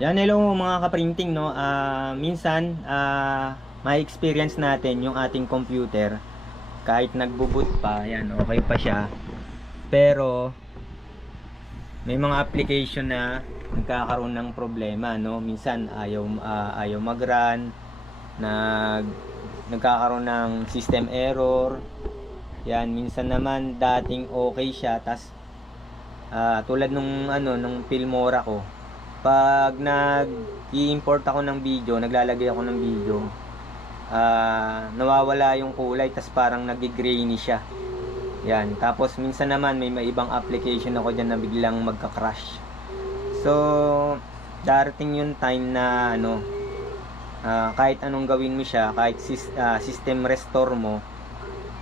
Yan, hello mga kaprinting, no? Minsan, may experience natin yung ating computer kahit nagbo-boot pa, yan, okay pa siya. Pero may mga application na nagkakaroon ng problema, no? Minsan ayaw mag-run, nag nagkakaroon ng system error. Yan, minsan naman dating okay siya, tas tulad nung Filmora ko, pag nag-i-import ako ng video, naglalagay ako ng video, nawawala yung kulay, tas parang nag-grainy siya. Yan, tapos minsan naman may ibang application ako dyan na biglang magka-crash. So darating yung time na kahit anong gawin mo siya, kahit system restore mo,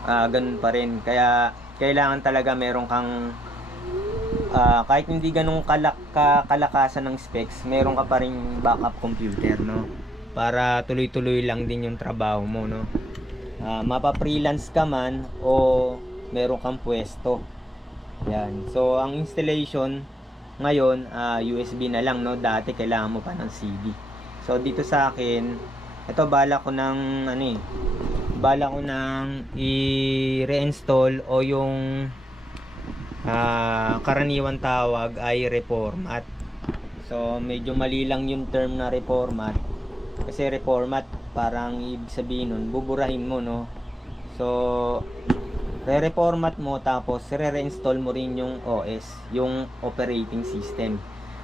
ganun pa rin. Kaya kailangan talaga meron kang kahit hindi ganun kalakasan ng specs, meron ka pa rin backup computer, no? Para tuloy-tuloy lang din yung trabaho mo, no? Mapa-freelance ka man o meron kang pwesto. Yan. So ang installation ngayon, USB na lang, no? Dati kailangan mo pa ng CD. So dito sa akin, ito bala ko ng i-reinstall o yung karaniwan tawag ay reformat. So medyo mali lang yung term na reformat, kasi reformat parang ibig sabihin nun buburahin mo, no? So re-reformat mo, tapos re-reinstall mo rin yung OS, yung operating system.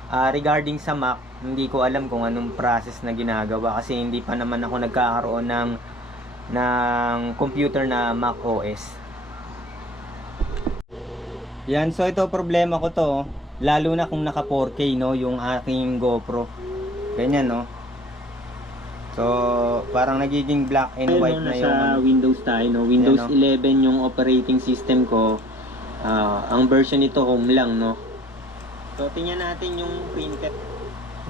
Regarding sa Mac, hindi ko alam kung anong process na ginagawa, kasi hindi pa naman ako nagkakaroon ng computer na Mac OS. Yan, so ito problema ko to, lalo na kung naka 4K, no, yung aking GoPro. Ganyan, no. So parang nagiging black and white na yung Windows tayo, no. Windows 11 yung operating system ko. Ang version nito home lang, no. So tingnan natin yung printer.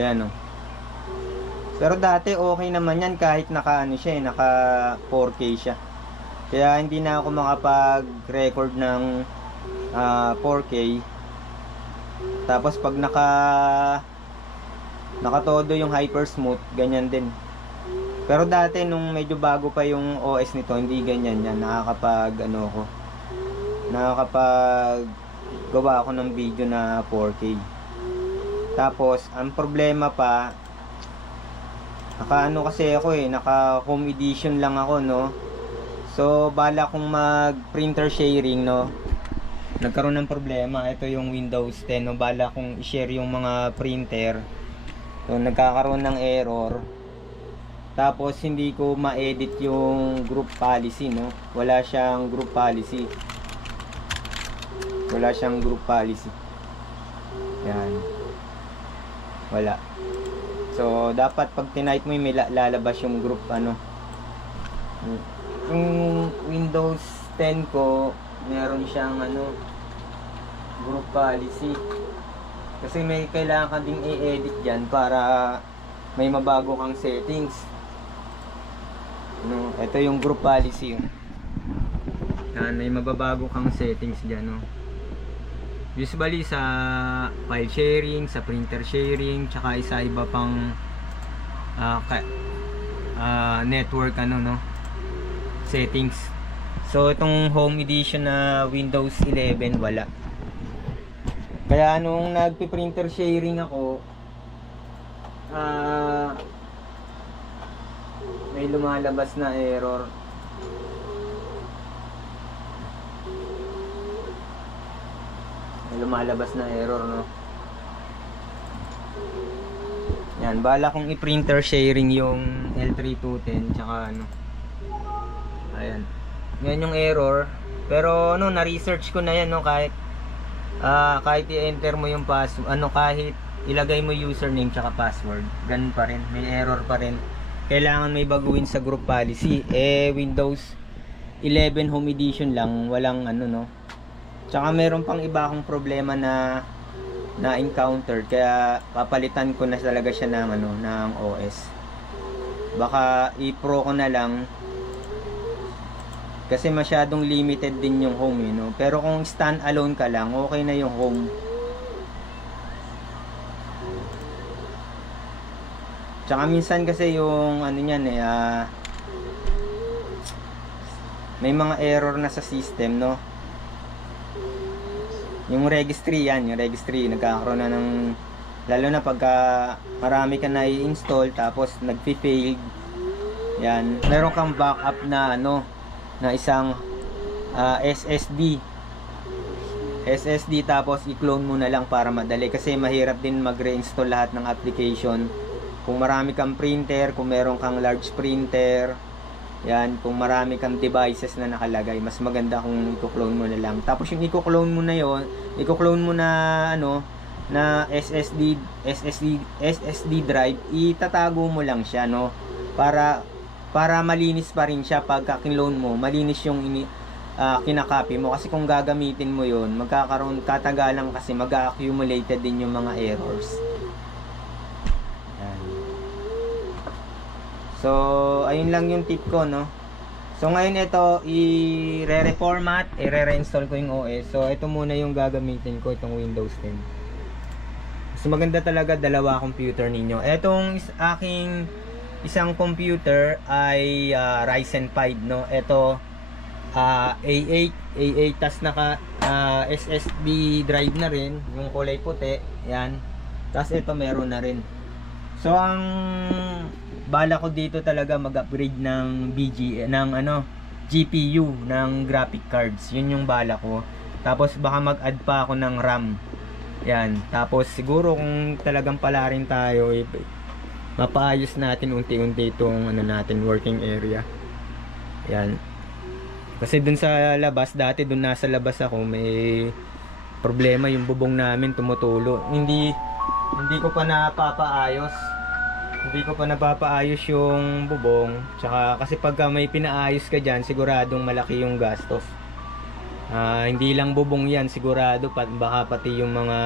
Yan, no. Pero dati okay naman yan kahit naka naka 4K siya. Kaya hindi na ako makapag-record ng 4K. Tapos pag nakatodo yung hyper smooth, ganyan din. Pero dati nung medyo bago pa yung OS nito, hindi ganyan yan. Nakakapag gawa ako ng video na 4K. Tapos ang problema pa, kasi ako naka home edition lang ako, no. So bala kong mag printer sharing, no. Nagkaroon ng problema. Ito yung Windows 10, no. Bala kong i-share yung mga printer. So nagkakaroon ng error. Tapos hindi ko ma-edit yung group policy, no. Wala siyang group policy. Yan. Wala. So dapat pag tinype mo may lalabas yung group Yung Windows 10 ko, meron siyang group policy. Kasi may kailangan ka ding i-edit diyan para may mabago kang settings. No, ito yung group policy. Yan, may mababago kang settings diyan, no. Usually sa file sharing, sa printer sharing, tsaka isa iba pang network no, settings. So itong home edition na Windows 11 wala. Kaya nung nagpi-printer sharing ako, may lumalabas na error. No. Yan, bala kong i-printer sharing yung L3210 tsaka ayan. Yan yung error. Pero na-research ko na yan, no, kahit i-enter mo yung password, kahit ilagay mo username tsaka password, ganun pa rin, may error pa rin. Kailangan may baguhin sa group policy. Windows 11 home edition lang, walang no. Tsaka meron pang iba akong problema na encounter, kaya papalitan ko na talaga siya ng OS. Baka i-pro ko na lang, kasi masyadong limited din yung home, no. Pero kung stand alone ka lang, okay na yung home. Tsaka minsan kasi yung ano niyan may mga error na sa system, no? Yung registry yan, yung registry nagkakaroon na ng, lalo na pagka marami ka na i-install tapos nagfi-fail. Yan, meron kang backup na ano, na isang SSD tapos i-clone mo na lang para madali kasi mahirap din mag-reinstall lahat ng application. Kung marami kang printer, kung meron kang large printer, yan, kung marami kang devices na nakalagay, mas maganda kung i-clone mo na lang. Tapos yung i-clone mo na yon, i-clone mo na ano, na SSD drive, itatago mo lang siya, no? Para malinis pa rin siya pagka kinloan mo, malinis yung kinakopy mo. Kasi kung gagamitin mo yon, magkakaroon, katagalan kasi mag-accumulated din yung mga errors. Yan. So, ayun lang yung tip ko, no? So, ngayon ito, i-reformat, i-reinstall ko yung OS. So, ito muna yung gagamitin ko, itong Windows 10. So, maganda talaga dalawa computer ninyo. Etong aking isang computer ay Ryzen 5, no? Ito A8 tas naka SSD drive na rin, yung kulay puti, yan. Tas ito meron na rin. So ang bala ko dito talaga mag-upgrade ng GPU ng graphic cards. Yun yung bala ko. Tapos baka mag-add pa ako ng RAM. Yan. Tapos siguro kung talagang pala rin tayo, mapaayos natin unti-unti itong natin working area. Yan. Kasi dun sa labas, dati dun nasa labas ako, may problema yung bubong namin tumutulo. Hindi ko pa napapaayos. Hindi ko pa napapaayos yung bubong. Tsaka kasi pagka may pinaayos ka dyan, siguradong malaki yung gastos. Hindi lang bubong yan, sigurado baka pati yung mga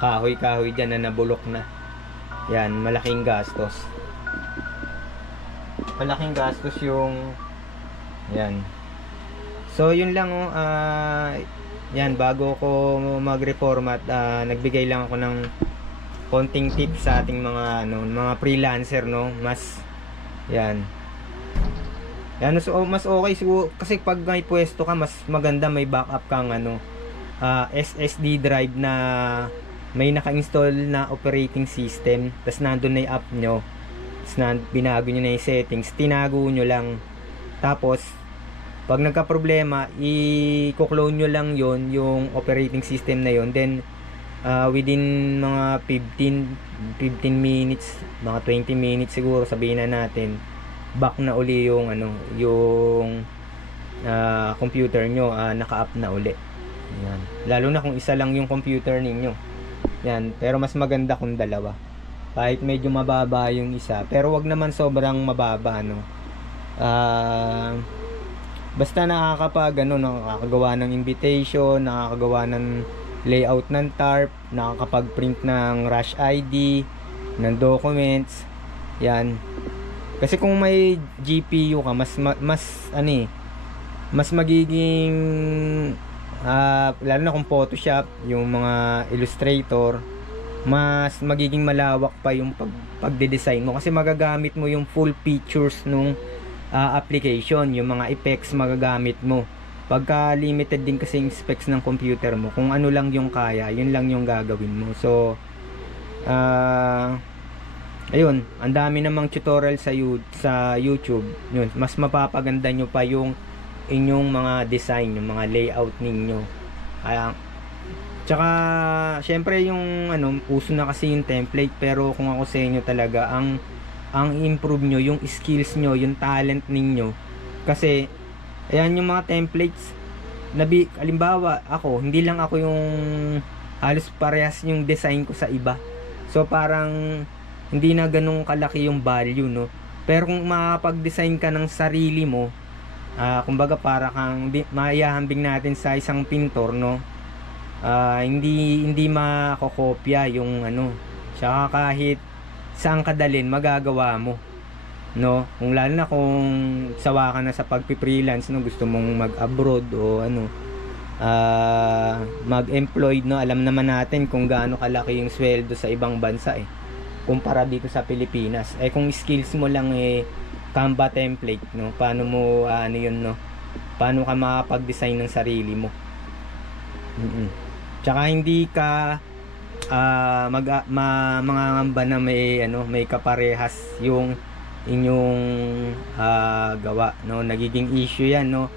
kahoy-kahoy dyan na nabulok na. Yan, malaking gastos. Malaking gastos yung yan. So yun lang yan, bago ko mag-reformat, nagbigay lang ako ng konting tips sa ating mga mga freelancer, no, mas yan. Yan, so mas okay siguro kasi pag may pwesto ka, mas maganda may backup kang SSD drive na may naka-install na operating system, tas nandun na yung app nyo, tas binago nyo na yung settings, tinago nyo lang, tapos pag nagka-problema, i-clone nyo lang yon, yung operating system na yon, then within mga 15 minutes, mga 20 minutes siguro, sabihin na natin, back na uli yung yung computer nyo, naka-up na uli. Yan. Lalo na kung isa lang yung computer ninyo. Yan, pero mas maganda kung dalawa. Kahit medyo mababa yung isa, pero wag naman sobrang mababa, no. Basta nakakagawa ng invitation, nakakagawa ng layout ng tarp, nakakapag-print ng Rush ID, ng documents. Yan. Kasi kung may GPU ka, mas magiging lalo na kung Photoshop, yung mga Illustrator, mas magiging malawak pa yung pagde-design mo kasi magagamit mo yung full features nung application, yung mga effects magagamit mo. Pagka limited din kasi yung specs ng computer mo, kung ano lang yung kaya, yun lang yung gagawin mo. So ayun, ang dami namang tutorial sa YouTube. Yun, mas mapapaganda nyo pa yung inyong mga design, yung mga layout ninyo. Tsaka syempre yung uso na kasi yung template, pero kung ako sa inyo talaga, ang improve nyo yung skills nyo, yung talent ninyo. Kasi ayan yung mga templates, halimbawa ako, hindi lang ako yung halos parehas yung design ko sa iba. So parang hindi na ganun kalaki yung value, no. Pero kung makapag-design ka ng sarili mo, kumbaga para kang maihahambing natin sa isang pintor, no. Hindi makokopya yung tsaka kahit saan ka dalhin, magagawa mo, no. Kung lalo na kung sawa ka na sa pagpi-freelance, no, gusto mong mag-abroad o mag-employed, no. Alam naman natin kung gaano kalaki yung sweldo sa ibang bansa, kumpara dito sa Pilipinas. Eh kung skills mo lang Canva template, no, paano mo ano yun, no, paano ka makapag-design ng sarili mo. Tsaka hindi ka mangangamba na may kaparehas yung inyong gawa, no. Nagiging issue yan, no,